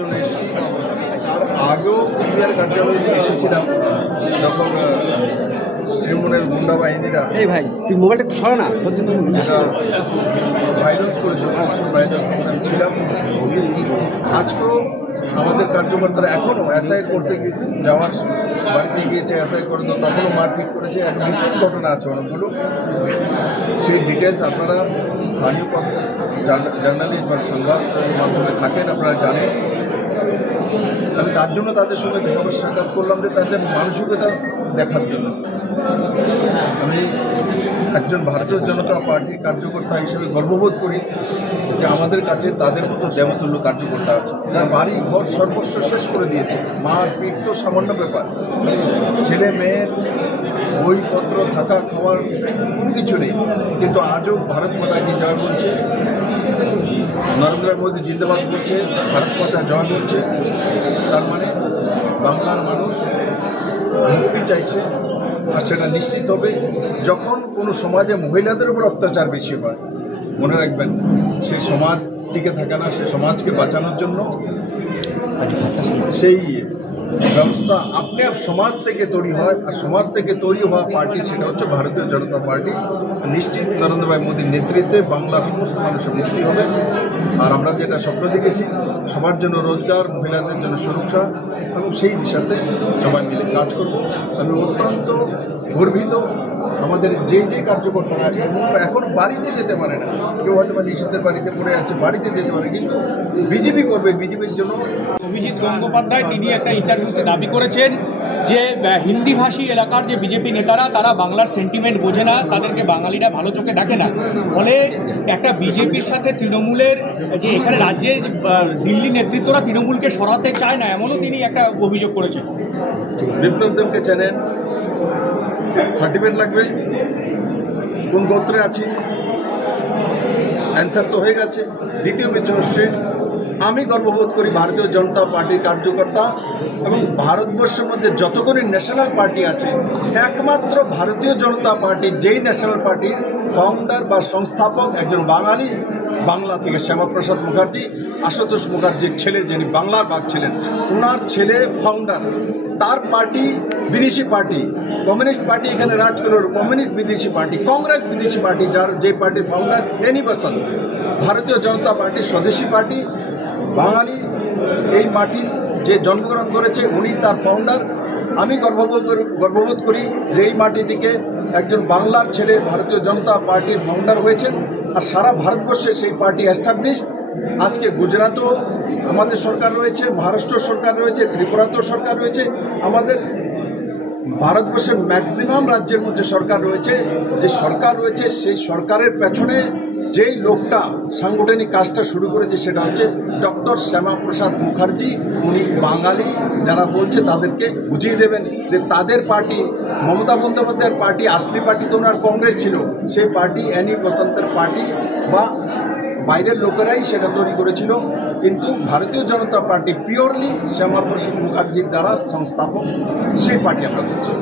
জন্য এসেছি। তার আগেও কুচবিহার কার্যালয়ে এসেছিলাম যখন তৃণমূলের গুন্ডা বাহিনীরা ভাইলেন্স করেছিল, ছিলাম। আজকেও আমাদের কার্যকর্তারা এখনও এসআই করতে যাওয়ার বাড়িতে গিয়েছে, এসআই করে তো তখনও মারপিট করেছে। এখন রিসেন্ট ঘটনা আছে অনেকগুলো, সেই ডিটেলস আপনারা স্থানীয় জার্নালিস্ট বা সংবাদ মাধ্যমে থাকেন, আপনারা জানেন। আমি তার জন্য তাদের সঙ্গে দেখা সাক্ষাৎ করলাম যে তাদের মানসিকতা দেখার জন্য। আমি একজন ভারতীয় জনতা পার্টির কার্যকর্তা হিসেবে গর্ববোধ করি যে আমাদের কাছে তাদের মতো দেবতুল্য কার্যকর্তা আছে, যার বাড়ি ঘর সর্বস্ব শেষ করে দিয়েছে। মারপিট তো সামান্য ব্যাপার, ছেলে মেয়ের বইপত্র থাকা খাওয়ার কোনো কিছু নেই, কিন্তু আজও ভারত মাতা কি জয় বলছে, নরেন্দ্র মোদী জিন্দাবাদ বলছে, ভারত মাতা জয় বলছে। তার মানে বাংলার মানুষ মুক্তি চাইছে, আর সেটা নিশ্চিত হবে যখন কোনো সমাজে মহিলাদের উপর অত্যাচার বেশি হয়। মনে রাখবেন, সেই সমাজ টিকে থাকে না। সেই সমাজকে বাঁচানোর জন্য সেই ব্যবস্থা আপনি সমাজ থেকে তৈরি হয়, আর সমাজ থেকে তৈরি হওয়া পার্টি সেটা হচ্ছে ভারতীয় জনতা পার্টি। নিশ্চিত নরেন্দ্র ভাই মোদীর নেতৃত্বে বাংলার সমস্ত মানুষের মুক্তি হবে। আর আমরা যেটা স্বপ্ন দেখেছি, সবার জন্য রোজগার, মহিলাদের জন্য সুরক্ষা, এবং সেই দিশাতে সবাই মিলে কাজ করব। আমি অত্যন্ত গর্বিত। আমাদের যে কার্যকর্তারা এখন বাড়িতে যেতে পারে না, কেউ হয়তো বা নিষেধের বাড়িতে পড়ে আছে, বাড়িতে যেতে পারে, কিন্তু বিজেপি করবে। বিজেপির জন্য অভিজিৎ গঙ্গোপাধ্যায় তিনি একটা ইন্টারভিউতে দাবি করেছেন যে হিন্দিভাষী এলাকার যে বিজেপি নেতারা তারা বাংলার সেন্টিমেন্ট বোঝে না, তাদেরকে বাঙালিরা ভালো চোখে দেখে না। ফলে একটা বিজেপির সাথে তৃণমূলের যে এখানে রাজ্যের দিল্লি নেতৃত্বরা তৃণমূলকে সরাতে চায় না, এমনও তিনি একটা অভিযোগ করেছেন। বিপ্লব দেবকে চেনেন, সার্টিফিকেট লাগবে, কোন গোত্রে আছি, অ্যান্সার তো হয়ে গেছে। দ্বিতীয় বিষয় হচ্ছে আমি গর্ববোধ করি ভারতীয় জনতা পার্টির কার্যকর্তা, এবং ভারতবর্ষের মধ্যে যতগুলি ন্যাশনাল পার্টি আছে একমাত্র ভারতীয় জনতা পার্টির যেই ন্যাশনাল পার্টির ফাউন্ডার বা সংস্থাপক একজন বাঙালি, বাংলা থেকে শ্যামাপ্রসাদ মুখার্জি, আশুতোষ মুখার্জির ছেলে, যিনি বাংলার বাঘ ছিলেন, ওনার ছেলে ফাউন্ডার। তার পার্টি বিদেশি পার্টি, কমিউনিস্ট পার্টি এখানে রাজ করল, কমিউনিস্ট বিদেশি পার্টি, কংগ্রেস বিদেশি পার্টি, যার যে পার্টির ফাউন্ডার এনি বসন্ত। ভারতীয় জনতা পার্টি স্বদেশী পার্টি, বাঙালি এই মাটির যে জন্মগ্রহণ করেছে উনি তার ফাউন্ডার। আমি গর্ববোধ করি যে এই মাটি থেকে একজন বাংলার ছেলে ভারতীয় জনতা পার্টির ফাউন্ডার হয়েছেন, আর সারা ভারতবর্ষে সেই পার্টি এস্টাবলিশ। আজকে গুজরাটও আমাদের সরকার রয়েছে, মহারাষ্ট্র সরকার রয়েছে, ত্রিপুরাতেও সরকার রয়েছে, আমাদের ভারতবর্ষের ম্যাক্সিমাম রাজ্যের মধ্যে সরকার রয়েছে। যে সরকার রয়েছে সেই সরকারের পেছনে যেই লোকটা সাংগঠনিক কাজটা শুরু করেছে সেটা হচ্ছে ডক্টর শ্যামাপ্রসাদ মুখার্জি। উনি বাঙালি, যারা বলছে তাদেরকে বুঝিয়ে দেবেন যে তাদের পার্টি, মমতা বন্দ্যোপাধ্যায়ের পার্টি, আসলি পার্টি তো ওনার কংগ্রেস ছিল, সেই পার্টি এনি বসন্তের পার্টি বা বাইরের লোকেরাই সেটা তৈরি করেছিল। কিন্তু ভারতীয় জনতা পার্টি পিওরলি শ্যামাপ্রসাদ মুখার্জির দ্বারা সংস্থাপক, সেই পার্টি আমরা করছি।